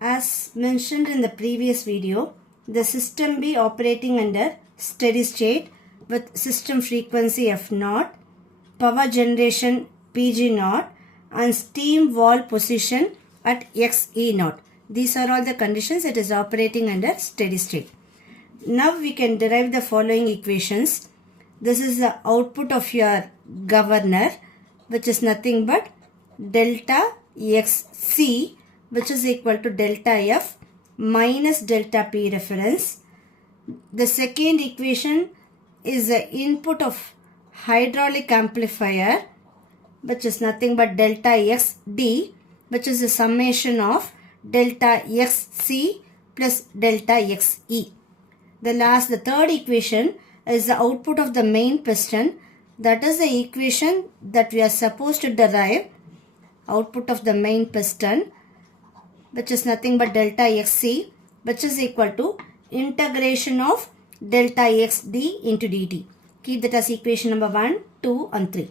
As mentioned in the previous video, the system be operating under steady state with system frequency F0, power generation Pg0 and steam wall position at Xe0. These are all the conditions it is operating under steady state. Now we can derive the following equations. This is the output of your governor, which is nothing but delta Xc, which is equal to delta F minus delta P reference. The second equation is the input of hydraulic amplifier, which is nothing but delta Xd, which is the summation of delta Xc plus delta Xe. The third equation is the output of the main piston. That is the equation that we are supposed to derive. Output of the main piston, which is nothing but delta Xc, which is equal to integration of delta Xd into dt. Keep that as equation number 1, 2 and 3.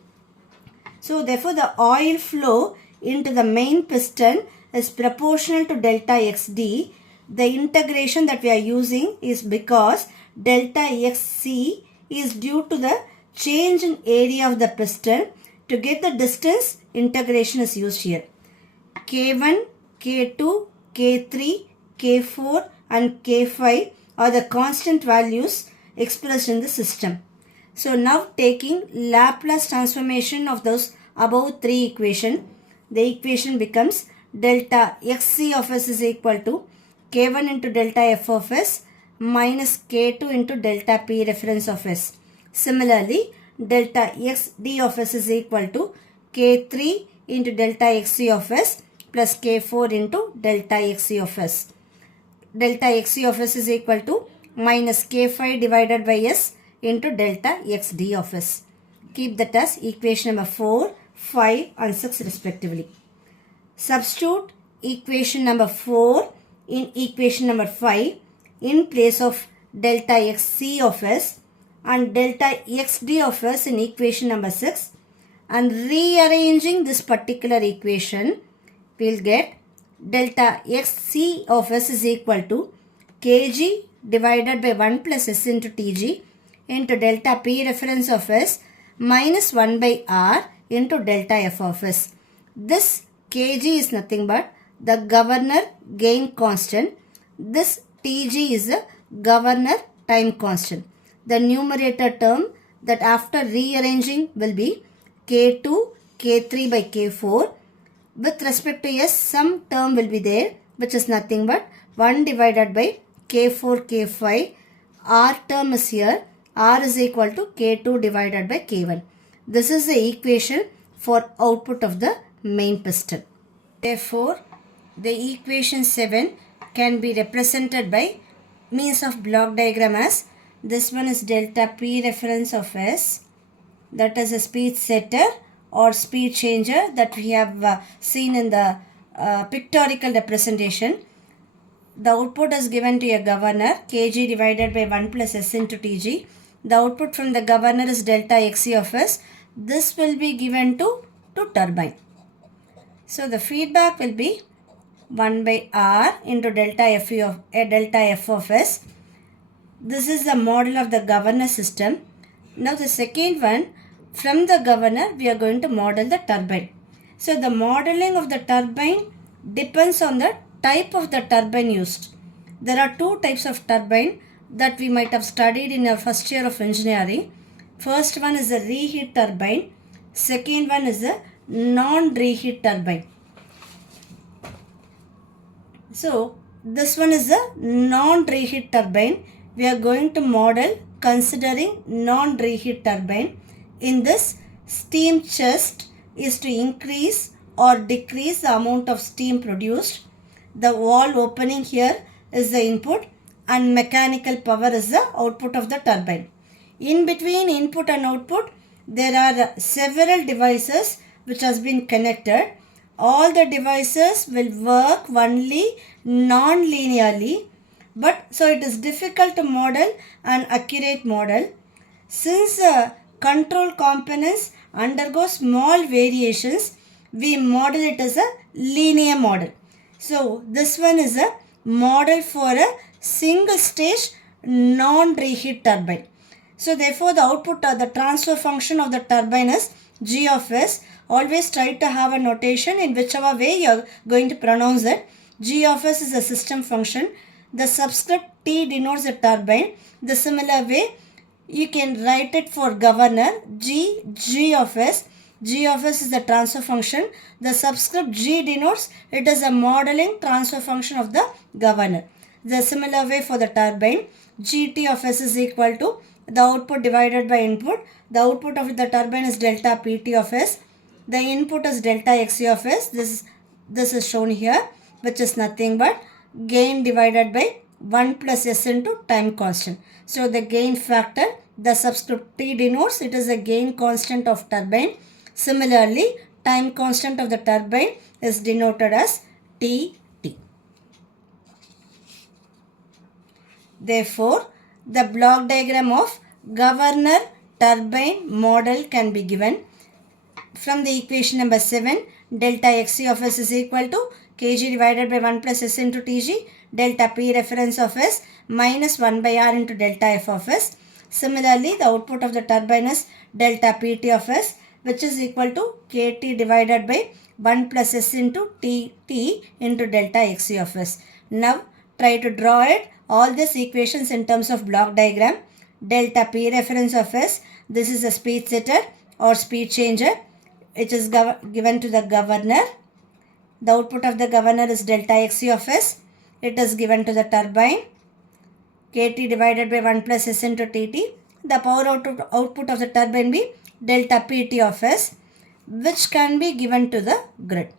So therefore the oil flow into the main piston is proportional to delta Xd. The integration that we are using is because delta Xc is due to the change in area of the piston. To get the distance, integration is used here. K1, K2, K3, K4 and K5 are the constant values expressed in the system. So now taking Laplace transformation of those above three equations, the equation becomes delta Xc of s is equal to K1 into delta F of s minus K2 into delta P reference of s. Similarly, delta Xd of s is equal to K3 into delta Xc of s plus K4 into delta Xc of s. Delta Xc of s is equal to minus K5 divided by s into delta Xd of s. Keep that as equation number 4, 5 and 6 respectively. Substitute equation number 4 in equation number 5 in place of delta Xc of s and delta Xd of s in equation number 6, and rearranging this particular equation, we will get delta Xc of s is equal to Kg divided by 1 plus s into Tg into delta P reference of s minus 1 by R into delta F of s. This Kg is nothing but the governor gain constant. This Tg is the governor time constant. The numerator term that after rearranging will be K2, K3 by K4. With respect to s, some term will be there, which is nothing but 1 divided by K4, K5. R term is here. R is equal to K2 divided by K1. This is the equation for output of the main piston. Therefore, the equation 7 can be represented by means of block diagram as this one is delta P reference of s, that is a speed setter or speed changer that we have seen in the pictorial representation. The output is given to a governor Kg divided by 1 plus s into Tg. The output from the governor is delta Xc of s. This will be given to turbine. So the feedback will be 1 by R into delta F of s. This is the model of the governor system. Now the second one, from the governor we are going to model the turbine. So the modeling of the turbine depends on the type of the turbine used. There are two types of turbine that we might have studied in our first year of engineering. First one is the reheat turbine. Second one is the non-reheat turbine. So this one is the non-reheat turbine. We are going to model considering non-reheat turbine. In this, steam chest is to increase or decrease the amount of steam produced. The valve opening here is the input and mechanical power is the output of the turbine. In between input and output, there are several devices which has been connected. All the devices will work only non-linearly, but so it is difficult to model an accurate model. Since control components undergo small variations, we model it as a linear model. So this one is a model for a single stage non-reheat turbine. So therefore the output or the transfer function of the turbine is G of S. Always try to have a notation in whichever way you are going to pronounce it. G of S is a system function. The subscript T denotes the turbine. The similar way you can write it for governor. G of S. G of S is the transfer function. The subscript G denotes it is a modeling transfer function of the governor. The similar way for the turbine, GT of S is equal to the output divided by input. The output of the turbine is delta PT of S. The input is delta XC of S. This is shown here, which is nothing but gain divided by 1 plus S into time constant. So the gain factor, the subscript T denotes it is a gain constant of turbine. Similarly, time constant of the turbine is denoted as TT. Therefore, the block diagram of governor turbine model can be given from the equation number 7. Delta XC of S is equal to kg divided by 1 plus S into Tg. Delta P reference of S minus 1 by R into delta F of S. Similarly, the output of the turbine is delta PT of S, which is equal to KT divided by 1 plus S into TT into delta XC of S. Now, try to draw it, all these equations in terms of block diagram. Delta P reference of S, this is a speed setter or speed changer. It is given to the governor. The output of the governor is delta XC of S. It is given to the turbine. KT divided by 1 plus S into TT. The power output of the turbine be delta PT of S, which can be given to the grid.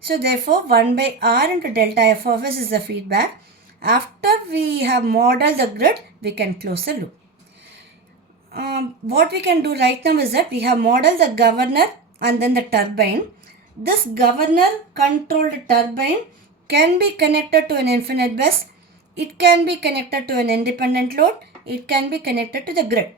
So therefore 1 by R into delta F of S is the feedback. After we have modeled the grid, we can close the loop. What we can do right now is that we have modeled the governor and then the turbine. This governor controlled turbine can be connected to an infinite bus. It can be connected to an independent load. It can be connected to the grid.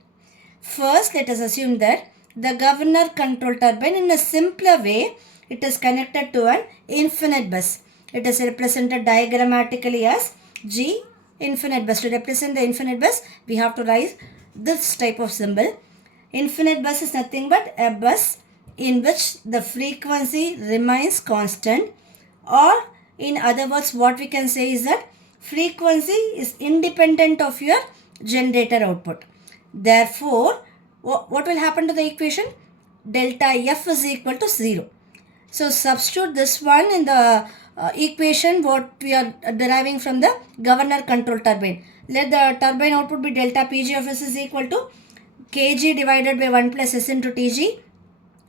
First, let us assume that the governor control turbine in a simpler way, it is connected to an infinite bus. It is represented diagrammatically as G infinite bus. To represent the infinite bus, we have to write this type of symbol. Infinite bus is nothing but a bus in which the frequency remains constant, or in other words, what we can say is that frequency is independent of your generator output. Therefore, what will happen to the equation? Delta F is equal to 0. So substitute this one in the equation what we are deriving from the governor control turbine. Let the turbine output be delta PG of S is equal to kg divided by 1 plus S into Tg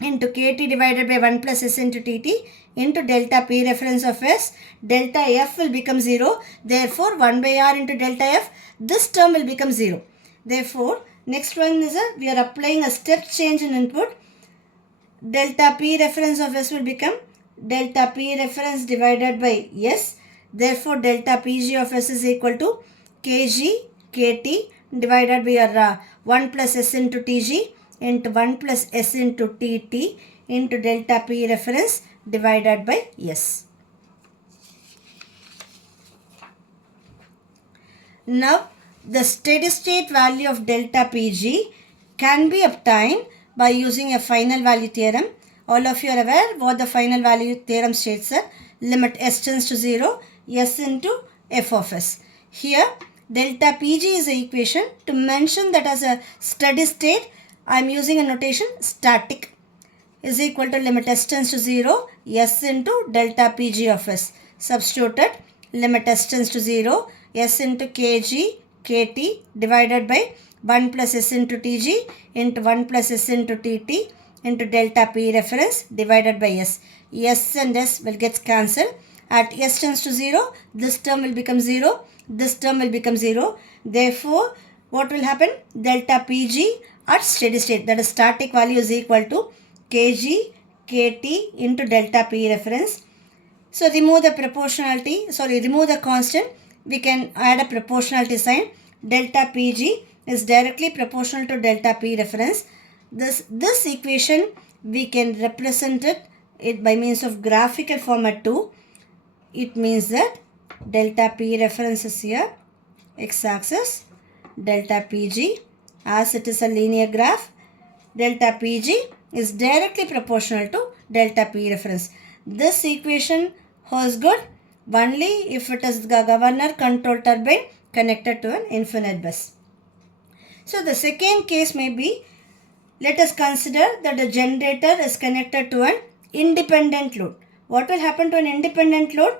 into KT divided by 1 plus S into TT into delta P reference of S. Delta F will become 0. Therefore, 1 by R into delta F, this term will become 0. Therefore, next one is we are applying a step change in input. Delta P reference of S will become delta P reference divided by S. Therefore, delta PG of S is equal to kg KT divided by 1 plus S into Tg into 1 plus S into TT into delta P reference divided by S. Now, the steady state value of delta PG can be obtained by using a final value theorem. All of you are aware what the final value theorem states that limit S tends to 0, S into F of S. Here, delta PG is the equation. To mention that as a steady state, I am using a notation static is equal to limit S tends to 0, S into delta PG of S. Substituted limit S tends to 0, S into kg KT divided by 1 plus S into Tg into 1 plus S into TT into delta P reference divided by S. S and S will get cancelled. At S tends to 0, this term will become 0, this term will become 0. Therefore, what will happen? Delta Pg at steady state, that is static value, is equal to kg KT into delta P reference. So remove the remove the constant. We can add a proportionality sign. Delta Pg is directly proportional to delta P reference. This equation we can represent it by means of graphical format too. it means that delta P reference is here, x-axis, delta Pg, as it is a linear graph, delta Pg is directly proportional to delta P reference. This equation holds good only if it is the governor control turbine connected to an infinite bus. So the second case may be, let us consider that the generator is connected to an independent load. What will happen to an independent load?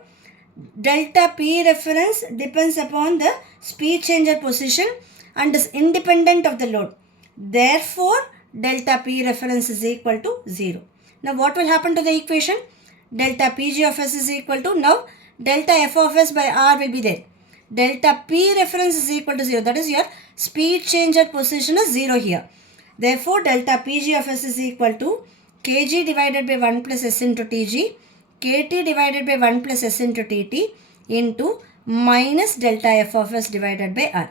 Delta P reference depends upon the speed changer position and is independent of the load. Therefore, delta P reference is equal to 0. Now what will happen to the equation? Delta Pg of s is equal to, now delta f of s by r will be there. Delta P reference is equal to 0. That is your speed changer position is 0 here. Therefore, delta Pg of s is equal to kg divided by 1 plus s into tg, kt divided by 1 plus s into tt into minus delta f of s divided by r.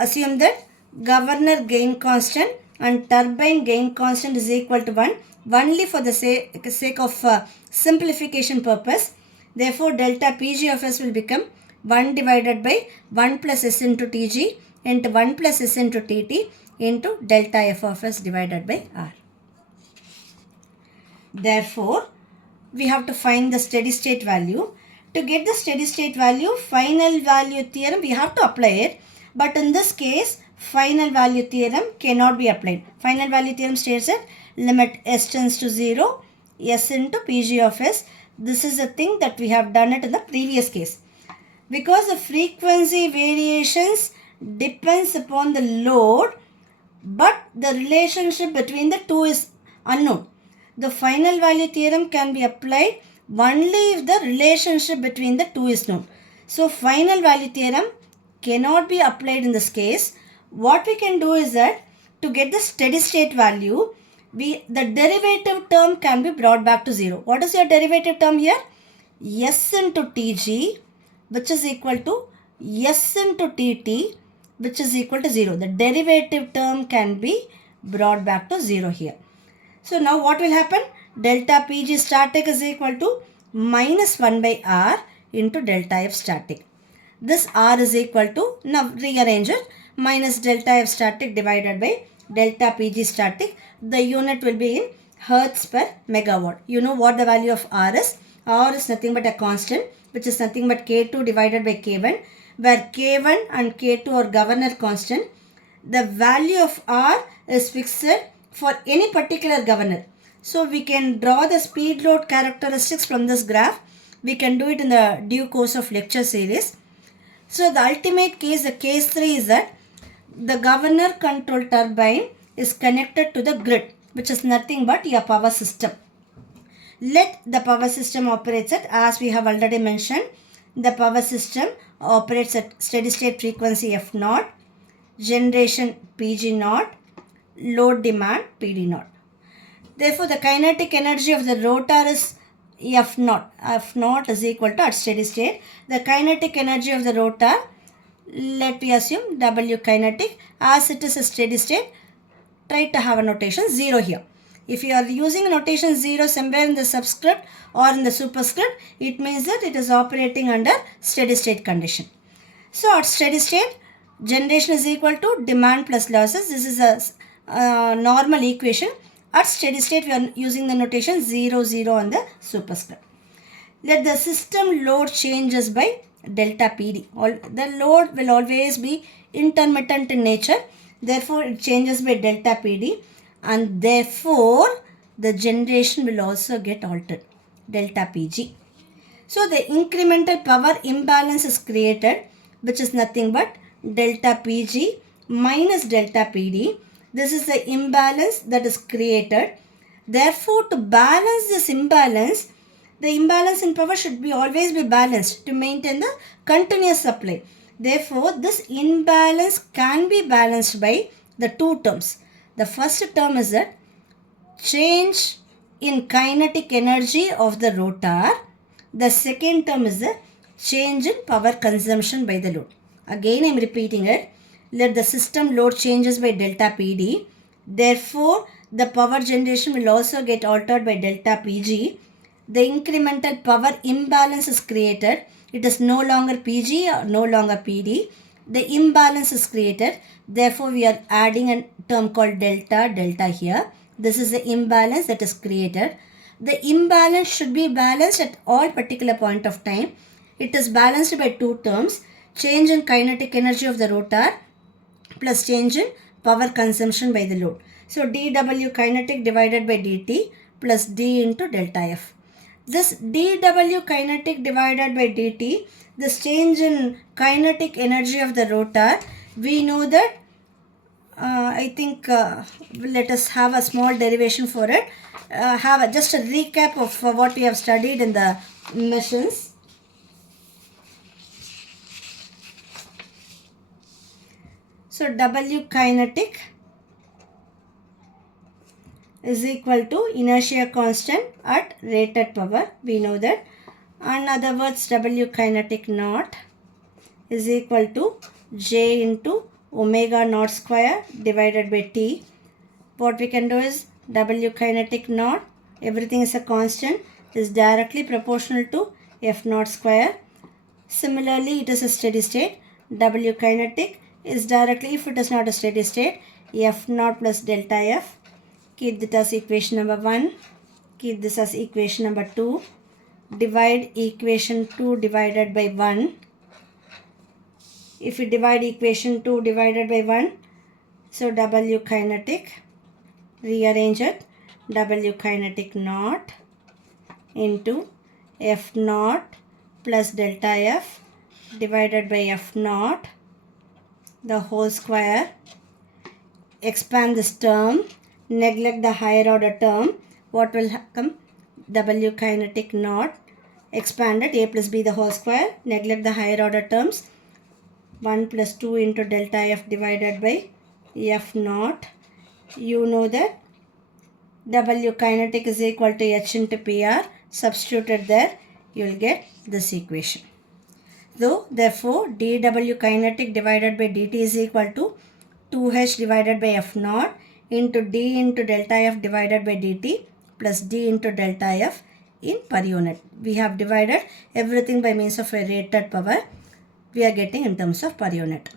Assume that governor gain constant and turbine gain constant is equal to 1 only for the sake of simplification purpose. Therefore, delta Pg of s will become 1 divided by 1 plus s into tg into 1 plus s into tt into delta f of s divided by r. Therefore, we have to find the steady state value. To get the steady state value, final value theorem, we have to apply it. But in this case, final value theorem cannot be applied. Final value theorem states that limit s tends to 0, s into Pg of s. This is the thing that we have done it in the previous case. Because the frequency variations depends upon the load, but the relationship between the two is unknown. The final value theorem can be applied only if the relationship between the two is known. So, final value theorem cannot be applied in this case. What we can do is that to get the steady state value, the derivative term can be brought back to 0. What is your derivative term here? S into Tg, which is equal to S into Tt, which is equal to 0. The derivative term can be brought back to 0 here. So now what will happen? Delta Pg static is equal to minus 1 by r into delta F static. This r is equal to, now rearrange it, minus delta F static divided by delta Pg static. The unit will be in hertz per megawatt. You know what the value of r is? R is nothing but a constant, which is nothing but K2 divided by K1, where K1 and K2 are governor constant. The value of r is fixed for any particular governor. So we can draw the speed load characteristics from this graph. We can do it in the due course of lecture series. So the ultimate case, the case 3 is that the governor control turbine is connected to the grid, which is nothing but your power system. Let the power system operates at, as we have already mentioned, the power system operates at steady state frequency F0, generation Pg0, load demand PD0. Therefore, the kinetic energy of the rotor is F0. F0 is equal to, at steady state, the kinetic energy of the rotor, let me assume W kinetic, as it is a steady state, try to have a notation 0 here. If you are using a notation 0 somewhere in the subscript or in the superscript, it means that it is operating under steady state condition. So, at steady state, generation is equal to demand plus losses. This is a normal equation. At steady state, we are using the notation 0, 0 on the superscript. Let the system load changes by delta PD. The load will always be intermittent in nature. Therefore, it changes by delta PD, and therefore, the generation will also get altered, delta PG. So, the incremental power imbalance is created, which is nothing but delta PG minus delta PD. This is the imbalance that is created. Therefore, to balance this imbalance, the imbalance in power should be always be balanced to maintain the continuous supply. Therefore, this imbalance can be balanced by the two terms. The first term is that change in kinetic energy of the rotor. The second term is the change in power consumption by the load. Again, I am repeating it. Let the system load changes by delta PD. Therefore, the power generation will also get altered by delta PG. the incremental power imbalance is created. It is no longer PG or no longer PD. The imbalance is created. Therefore, we are adding a term called delta here. This is the imbalance that is created. The imbalance should be balanced at all particular point of time. It is balanced by two terms, change in kinetic energy of the rotor plus change in power consumption by the load. So dW kinetic divided by dt plus d into delta F. This dW kinetic divided by dt, this change in kinetic energy of the rotor, we know that let us have a small derivation for it. Just a recap of what we have studied in the machines. So W kinetic is equal to inertia constant at rated power. We know that. In other words, W kinetic naught is equal to J into omega naught square divided by T. What we can do is W kinetic naught, everything is a constant, is directly proportional to F naught square. Similarly, it is a steady state. W kinetic is directly, if it is not a steady state, F naught plus delta F. Keep this as equation number 1. Keep this as equation number 2. Divide equation 2 divided by 1. If we divide equation 2 divided by 1, so W kinetic, rearrange it, W kinetic naught into F naught plus delta F divided by F naught, the whole square. Expand this term, neglect the higher order term. What will come? W kinetic naught, expanded A plus B the whole square, neglect the higher order terms. 1 plus 2 into delta F divided by F naught. You know that W kinetic is equal to H into PR. Substituted there, you will get this equation. Therefore, dW kinetic divided by dt is equal to 2H divided by F naught into d into delta F divided by dt plus d into delta F in per unit. We have divided everything by means of a rated power. We are getting in terms of per unit.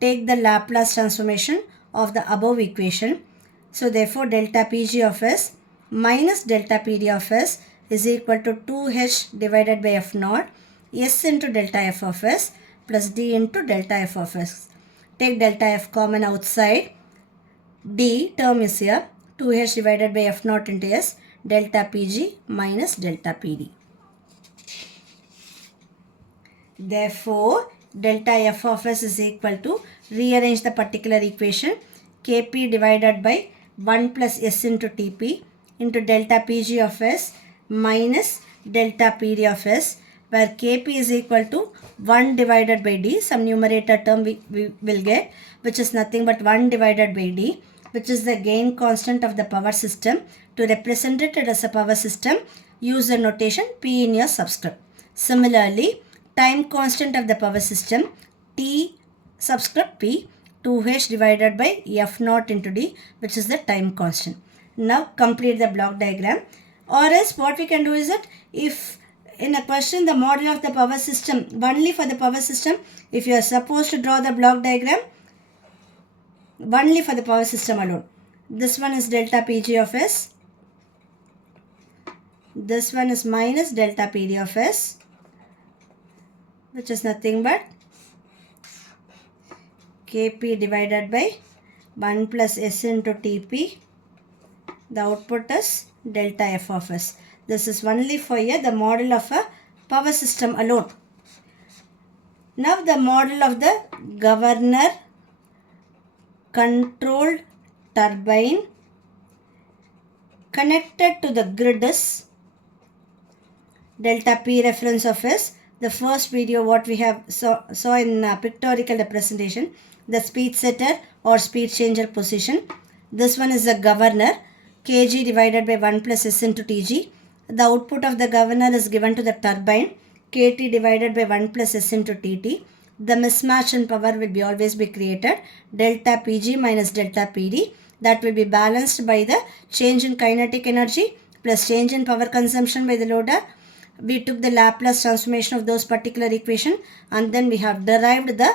Take the Laplace transformation of the above equation. So therefore, delta Pg of S minus delta Pd of S is equal to 2H divided by F naught S into delta F of S plus D into delta F of S. Take delta F common outside. D term is here. 2H divided by F naught into S, delta Pg minus delta Pd. Therefore, delta F of S is equal to, rearrange the particular equation, Kp divided by 1 plus S into Tp into delta Pg of S minus delta Pd of S, where Kp is equal to 1 divided by D, some numerator term we will get, which is nothing but 1 divided by D, which is the gain constant of the power system. To represent it as a power system, use the notation P in your subscript. Similarly, time constant of the power system, T subscript P, 2H divided by F naught into D, which is the time constant. Now complete the block diagram. Or else what we can do is that if in a question the model of the power system, only for the power system, if you are supposed to draw the block diagram, only for the power system alone. This one is delta Pg of S. This one is minus delta Pd of S, which is nothing but Kp divided by 1 plus S into Tp. The output is delta F of S. This is only for the model of a power system alone. Now the model of the governor controlled turbine connected to the grid is delta P reference of S. The first video what we have saw in pictorial representation, the speed setter or speed changer position. This one is the governor, kg divided by 1 plus S into Tg. The output of the governor is given to the turbine, kT divided by 1 plus S into Tt. The mismatch in power will be always be created, delta Pg minus delta Pd. That will be balanced by the change in kinetic energy plus change in power consumption by the loader. We took the Laplace transformation of those particular equation, and then we have derived the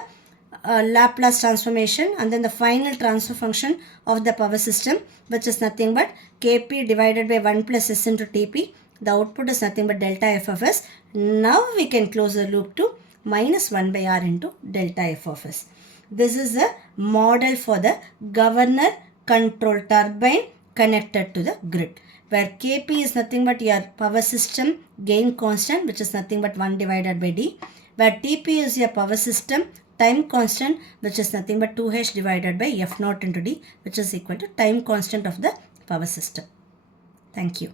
Laplace transformation and then the final transfer function of the power system, which is nothing but Kp divided by 1 plus S into Tp. The output is nothing but delta f of s. Now we can close the loop to minus 1 by R into delta f of s. This is the model for the governor control turbine connected to the grid, where Kp is nothing but your power system gain constant, which is nothing but 1 divided by D, where Tp is your power system time constant, which is nothing but 2h divided by f naught into D, which is equal to time constant of the power system. Thank you.